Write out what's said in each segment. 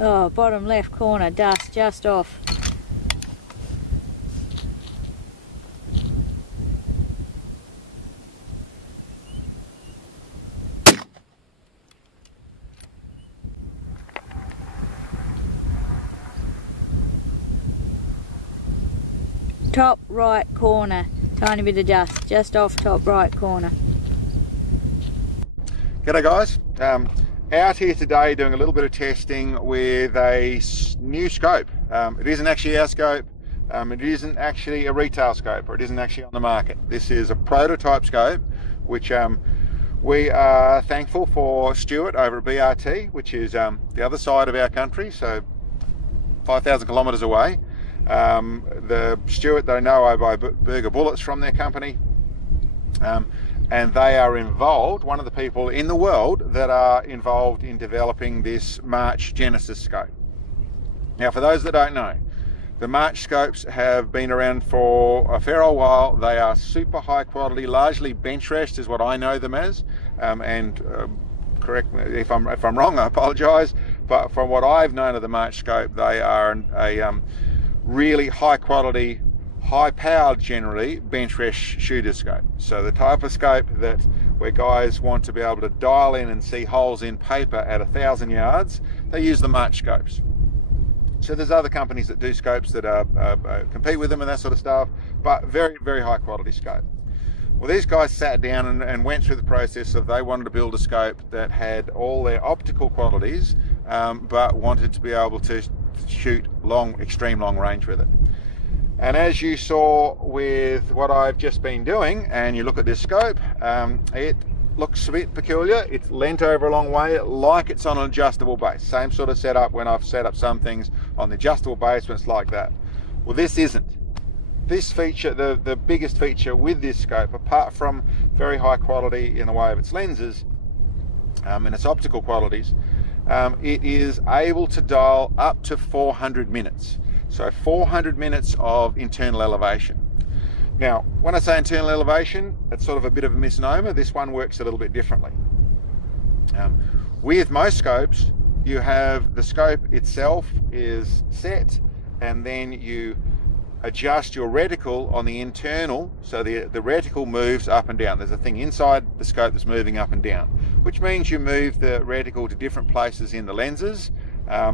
Oh, bottom left corner, dust just off. Top right corner, tiny bit of dust, just off top right corner. G'day guys, out here today doing a little bit of testing with a new scope. It isn't actually our scope, it isn't actually a retail scope, or it isn't actually on the market. This is a prototype scope, which we are thankful for Stuart over at BRT, which is the other side of our country, so 5,000 kilometres away. The Stuart, they know I buy Burger bullets from their company, and they are involved, one of the people in the world that are involved in developing this March Genesis scope. Now, for those that don't know, the March scopes have been around for a fair old while. They are super high quality, largely bench rest is what I know them as, correct me if I'm wrong, I apologise, but from what I've known of the March scope, they are a really high quality, high powered, generally bench rest shooter scope. So the type of scope that where guys want to be able to dial in and see holes in paper at 1,000 yards, they use the March scopes. So there's other companies that do scopes that compete with them and that sort of stuff, but very, very high quality scope. Well, these guys sat down and went through the process of they wanted to build a scope that had all their optical qualities, but wanted to be able to shoot extreme long range with it. And as you saw with what I've just been doing, and you look at this scope, it looks a bit peculiar. It's leant over a long way, like it's on an adjustable base. Same sort of setup when I've set up some things on the adjustable base when it's like that. Well, this isn't. This feature, the biggest feature with this scope, apart from very high quality in the way of its lenses and its optical qualities, it is able to dial up to 400 minutes. So 400 minutes of internal elevation. Now, when I say internal elevation, it's sort of a bit of a misnomer. This one works a little bit differently. With most scopes, you have the scope itself is set, and then you adjust your reticle on the internal, so the reticle moves up and down. There's a thing inside the scope that's moving up and down, which means you move the reticle to different places in the lenses,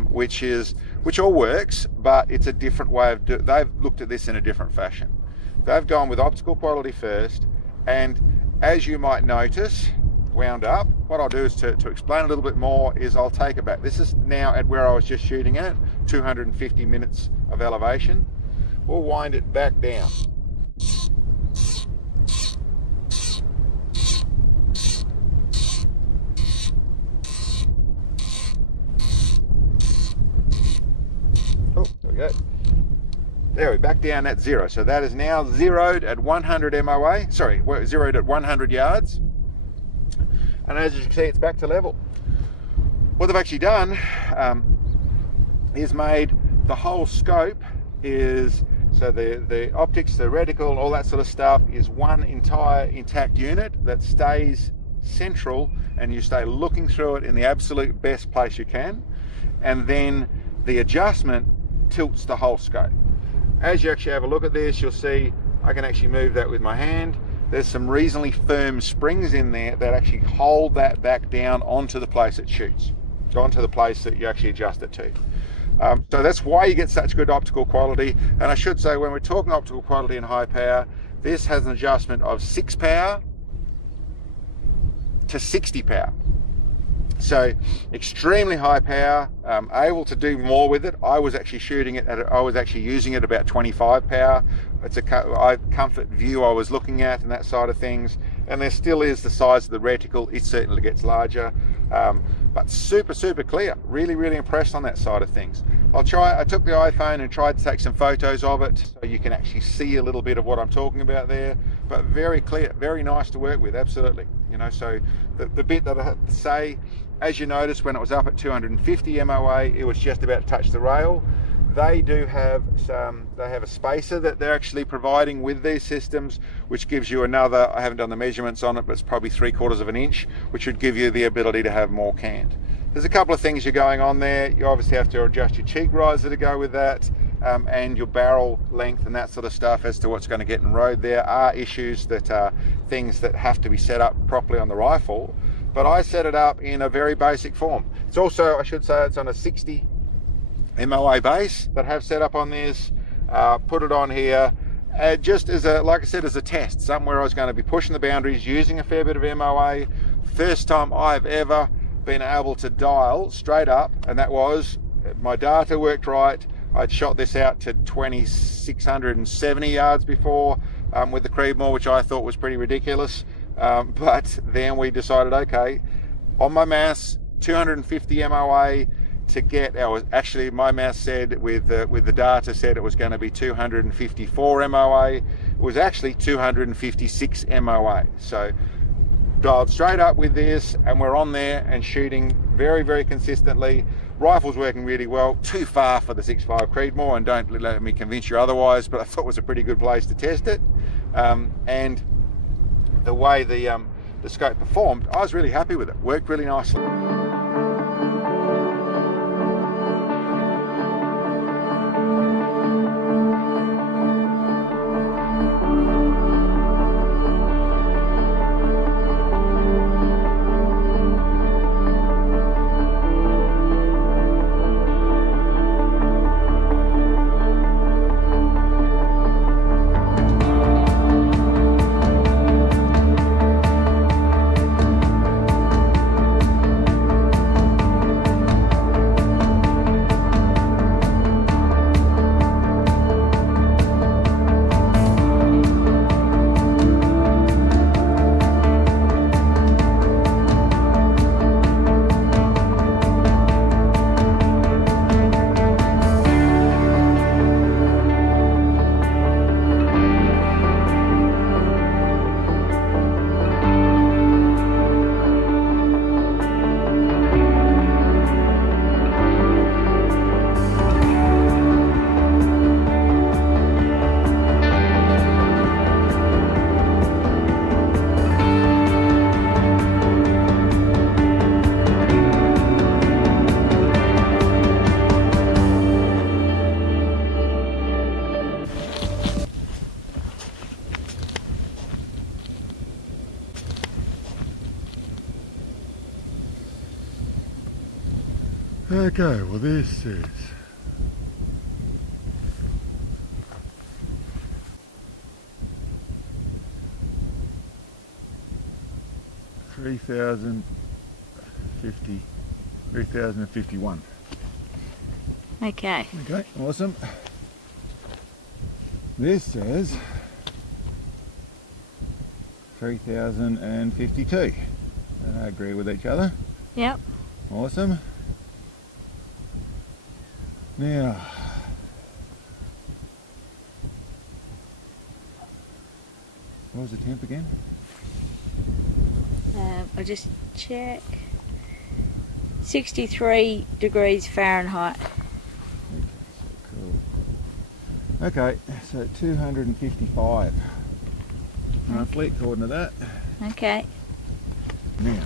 which all works, but it's a different way of they've looked at this in a different fashion. They've gone with optical quality first, and as you might notice, wound up, what I'll do is to explain a little bit more is I'll take it back. This is now at where I was just shooting at, 250 minutes of elevation. We'll wind it back down. Oh, there we go. There, we're back down at 0. So that is now zeroed at 100 MOA. Sorry, we're zeroed at 100 yards. And as you can see, it's back to level. What they've actually done is made the whole scope is, so the optics, the reticle, all that sort of stuff is one entire intact unit that stays central, and you stay looking through it in the absolute best place you can. And then the adjustment tilts the whole scope. As you actually have a look at this, you'll see I can actually move that with my hand. There's some reasonably firm springs in there that actually hold that back down onto the place it shoots, onto the place that you actually adjust it to. So that's why you get such good optical quality. And I should say, when we're talking optical quality and high power, this has an adjustment of 6 power to 60 power. So extremely high power, able to do more with it. I was actually shooting it I was actually using it about 25 power. It's a comfort view I was looking at and that side of things. And there still is the size of the reticle. It certainly gets larger, but super, super clear. Really, really impressed on that side of things. I took the iPhone and tried to take some photos of it so you can actually see a little bit of what I'm talking about there, but very clear, very nice to work with, absolutely. You know, so the bit that I have to say, as you notice, when it was up at 250 MOA, it was just about to touch the rail. They do have they have a spacer that they're actually providing with these systems, which gives you another, I haven't done the measurements on it, but it's probably 3/4 of an inch, which would give you the ability to have more cant. there's a couple of things you're going on there. You obviously have to adjust your cheek riser to go with that, and your barrel length and that sort of stuff as to what's going to get in road. There are issues that are things that have to be set up properly on the rifle, but I set it up in a very basic form. It's also, I should say, it's on a 60 MOA base that I have set up on this. Put it on here just as a, like I said, as a test, somewhere I was going to be pushing the boundaries, using a fair bit of MOA. First time I've ever been able to dial straight up, and that was, my data worked right. I'd shot this out to 2,670 yards before with the Creedmoor, which I thought was pretty ridiculous. But then we decided, okay, on my mass, 250 MOA to get, actually my mass said with the data said it was going to be 254 MOA. It was actually 256 MOA. So dialed straight up with this, and we're on there and shooting very, very consistently. Rifle's working really well. Too far for the 6.5 Creedmoor, and don't let me convince you otherwise, but I thought it was a pretty good place to test it. And the way the scope performed, I was really happy with it. Worked really nicely. Okay, well this is $3,051. Okay. Okay, awesome. This says 3,052. And I agree with each other. Yep. Awesome. Now, what was the temp again? I'll just check. 63 degrees Fahrenheit. Okay, so 255 roughly according to that. Okay. Now,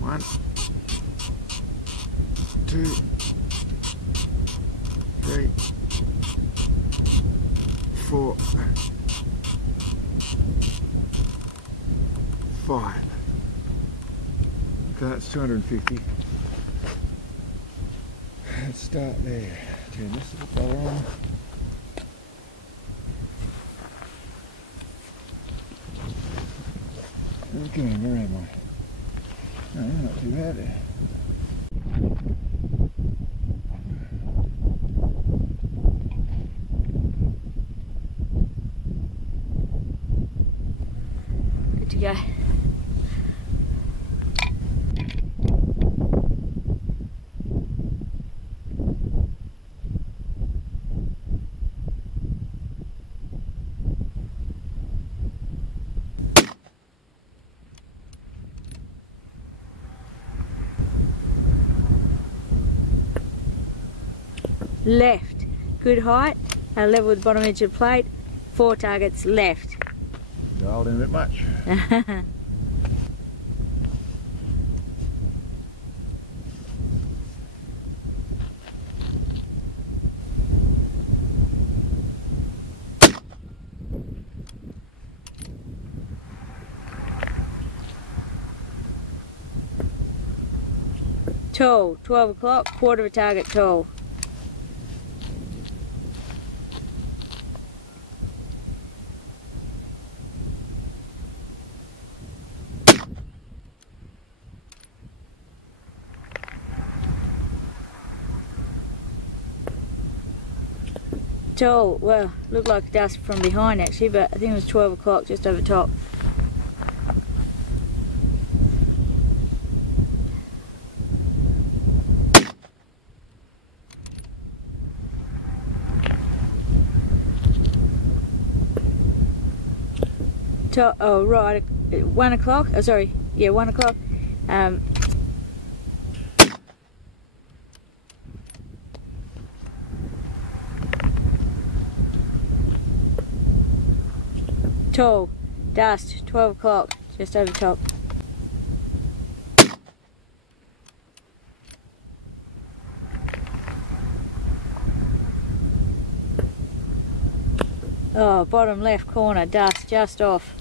1, 2, 3, 4, 5. Okay, that's 250. Let's start there. Turn this little fella on. Okay, where am I? No, not too bad there. Good to go. Left, good height, level with the bottom edge of the plate, 4 targets left. Dialed in a bit much. Tall, 12 o'clock, quarter of a target tall. Tall, well, looked like dust from behind actually, but I think it was 12 o'clock, just over top. Oh right, 1 o'clock, oh sorry, yeah, 1 o'clock. Tall, dust, 12 o'clock, just over top. Oh, bottom left corner, dust, just off.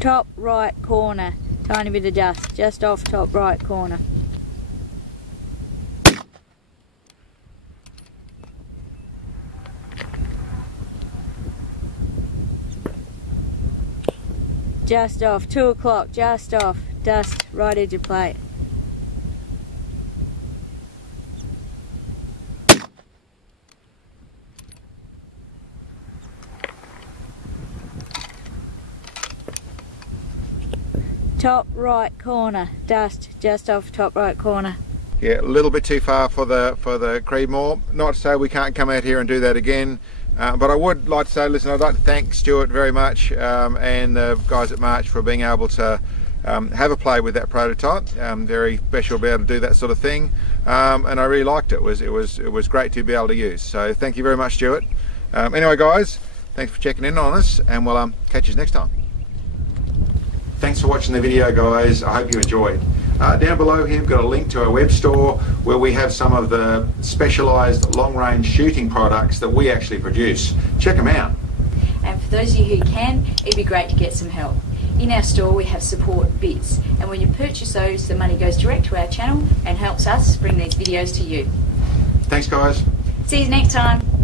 Top right corner, tiny bit of dust, just off top right corner. Just off, 2 o'clock, just off, dust, right edge of plate. Top right corner, dust, just off top right corner. Yeah, a little bit too far for the Creedmoor. Not to say we can't come out here and do that again, but I would like to say, listen, I'd like to thank Stuart very much and the guys at March for being able to have a play with that prototype. Very special to be able to do that sort of thing, and I really liked it. It was great to be able to use. So thank you very much, Stuart. Anyway, guys, thanks for checking in on us, and we'll catch you next time. Thanks for watching the video, guys. I hope you enjoyed. Down below here we've got a link to our web store where we have some of the specialised long-range shooting products that we actually produce. Check them out. And for those of you who can, it'd be great to get some help. In our store we have support bits, and when you purchase those, the money goes direct to our channel and helps us bring these videos to you. Thanks, guys. See you next time.